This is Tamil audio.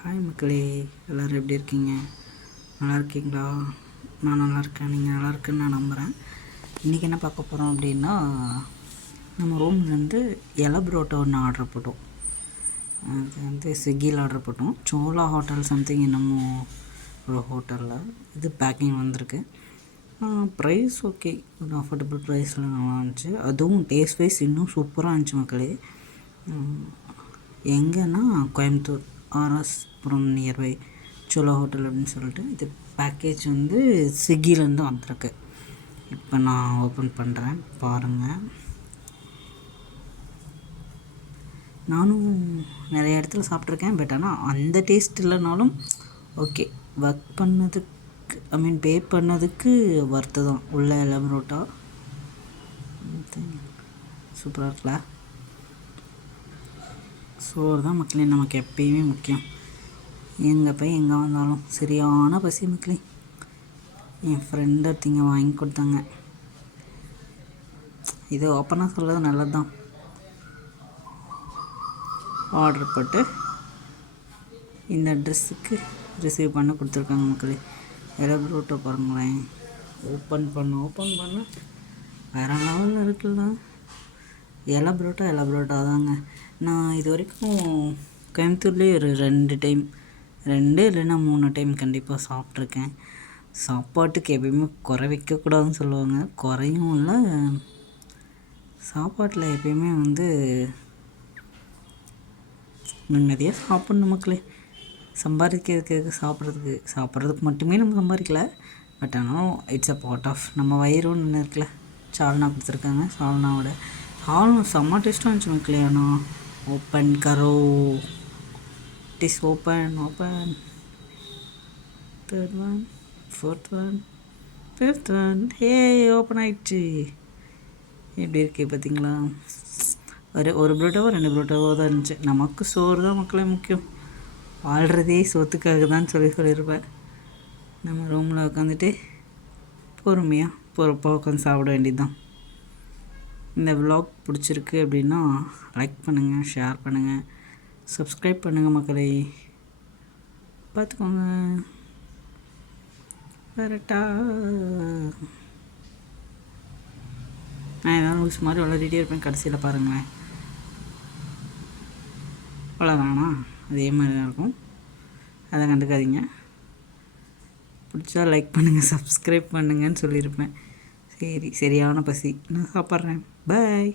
ஹாய் மக்களே, எல்லோரும் எப்படி இருக்கீங்க? நல்லா இருக்கீங்களா? நான் நல்லா இருக்கேன். நீங்கள் நல்லா இருக்குன்னு நான் நம்புகிறேன். இன்றைக்கி என்ன பார்க்க போகிறோம் அப்படின்னா, நம்ம ரூம்லேருந்து இலை புரோட்டா ஒன்று ஆர்டர் போட்டோம். அது வந்து ஸ்விக்கியில் ஆர்டர் போட்டோம். சோலா ஹோட்டல் சம்திங் என்னமோ ஒரு ஹோட்டலில் இது பேக்கிங் வந்திருக்கு. ப்ரைஸ் ஓகே, ஒரு அஃபோர்டபுள் ப்ரைஸில் நல்லா இருந்துச்சு. அதுவும் டேஸ்ட் வைஸ் இன்னும் சூப்பராக இருந்துச்சு மக்களே. எங்கன்னா கோயம்புத்தூர் ஆர்எஸ்புரம் நியர்பை சோலா ஹோட்டல் அப்படின்னு சொல்லிட்டு இது பேக்கேஜ் வந்து ஸ்விக்கிலேருந்து வந்திருக்கு. இப்போ நான் ஓப்பன் பண்ணுறேன், பாருங்கள். நானும் நிறைய இடத்துல சாப்பிட்ருக்கேன், பட் ஆனால் அந்த டேஸ்ட் இல்லைனாலும் ஓகே, ஒர்க் பண்ணதுக்கு பே பண்ணதுக்கு ஒர்த்து தான். உள்ள எல்லாம் புரோட்டா சூப்பராக இருக்குல்ல. சோறு தான் மக்களே நமக்கு எப்பயுமே முக்கியம். எங்கே வந்தாலும் சரியான பசி மக்களே. என் ஃப்ரெண்டு ஒருத்திங்க வாங்கி கொடுத்தாங்க. இது ஓப்பனாக சொல்கிறது நல்லது தான். ஆர்டர் போட்டு இந்த அட்ரெஸுக்கு ரிசீவ் பண்ண கொடுத்துருக்காங்க மக்களே. இலை புரோட்டா பாருங்களேன். ஓப்பன் பண்ண வேறு லெவலில் இருக்குல்ல. இலை புரோட்டா தாங்க. நான் இது வரைக்கும் கோயம்புத்தூர்லேயே ஒரு 2 இல்லைன்னா 3 டைம் கண்டிப்பாக சாப்பிட்ருக்கேன். சாப்பாட்டுக்கு எப்பயுமே குறை வைக்கக்கூடாதுன்னு சொல்லுவாங்க. குறையும் இல்லை, சாப்பாட்டில் எப்பயுமே வந்து நிம்மதியாக சாப்பிட்ணும் மக்களே. சம்பாதிக்கிறதுக்கு சாப்பிட்றதுக்கு மட்டுமே நம்ம சம்பாதிக்கல, பட் ஆனால் இட்ஸ் அ பார்ட் ஆஃப் நம்ம வயிறு ஒன்று இருக்குல்ல. சால்னா கொடுத்துருக்காங்க. சால்னா செம்ம டேஸ்ட்டாக இருந்துச்சு மக்களே. ஆனால் ஓப்பன் கரோ, it is open. Third one, fourth one, fifth one. Open ஆயிடுச்சு. எப்படி இருக்கு பார்த்தீங்களா? ஒரு புரோட்டாவோ 2 புரோட்டாவோ தான் இருந்துச்சு. நமக்கு சோறு தான் மக்களே முக்கியம். வாழ்கிறதே சோத்துக்காக தான் சொல்லியிருப்பேன். நம்ம ரூமில் உட்காந்துட்டு பொறுப்பாக உட்காந்து சாப்பிட வேண்டியது தான். இந்த விலாக் பிடிச்சிருக்கு அப்படின்னா லைக் பண்ணுங்கள், ஷேர் பண்ணுங்கள், சப்ஸ்கிரைப் பண்ணுங்கள் மக்களே. பார்த்துக்கோங்க. கரெக்டா நான் ஏதாவது ரூல்ஸ் மாதிரி விளையாடிட்டே இருப்பேன். கடைசியில் பாருங்களேன், அவ்வளோதானா? அதே மாதிரி தான் இருக்கும். அதை கண்டுக்காதீங்க. பிடிச்சா லைக் பண்ணுங்கள், சப்ஸ்கிரைப் பண்ணுங்கன்னு சொல்லியிருப்பேன். சரியான பசி, நான் சாப்பிட்றேன். பாய்.